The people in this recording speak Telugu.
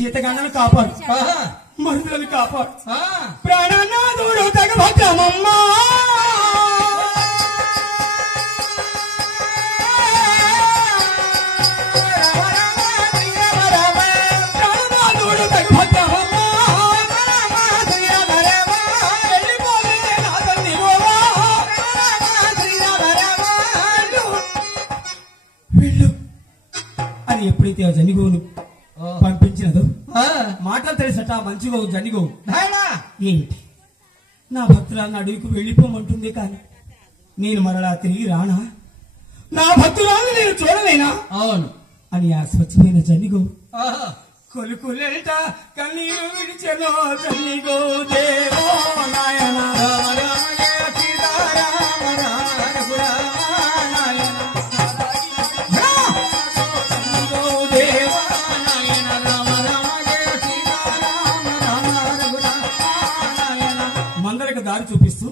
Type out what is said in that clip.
జీతగాండను కాపాడు, మరుదులను కాపాడు, ప్రాణనాథుడు తగభద్రమమ్మా. అని ఎప్పుడైతే ఆ జనిగోను పంపించినదో మాటలు తెలిసట మంచిగో జనిగో ఏంటి నా భక్తురాలను అడవికి వెళ్ళిపోమంటుంది, కానీ నేను మరలా తిరిగి రానా, నా భక్తురాలను నేను చూడలేనా అవును అని ఆ స్వచ్ఛమైన జనిగో కొలుకులేట కన్నీరు విడిచెనో జనిగో దేవో నాయన మందరికి దారి చూపిస్తూ